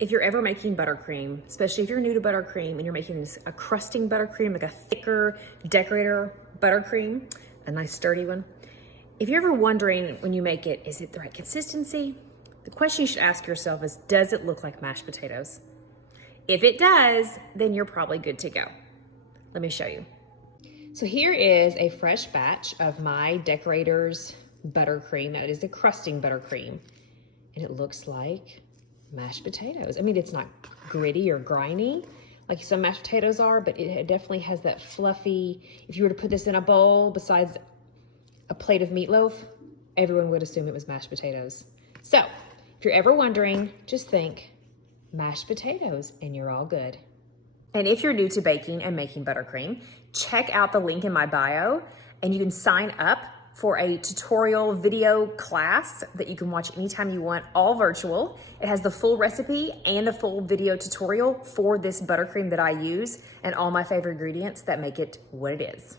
If you're ever making buttercream, especially if you're new to buttercream and you're making a crusting buttercream, like a thicker decorator buttercream, a nice sturdy one. If you're ever wondering when you make it, is it the right consistency? The question you should ask yourself is, does it look like mashed potatoes? If it does, then you're probably good to go. Let me show you. So here is a fresh batch of my decorator's buttercream. Now it is a crusting buttercream, and it looks like mashed potatoes. I mean, it's not gritty or grimy like some mashed potatoes are, but it definitely has that fluffy. If you were to put this in a bowl besides a plate of meatloaf, everyone would assume it was mashed potatoes. So if you're ever wondering, just think mashed potatoes and you're all good. And if you're new to baking and making buttercream, check out the link in my bio and you can sign up for a tutorial video class that you can watch anytime you want, all virtual. It has the full recipe and a full video tutorial for this buttercream that I use and all my favorite ingredients that make it what it is.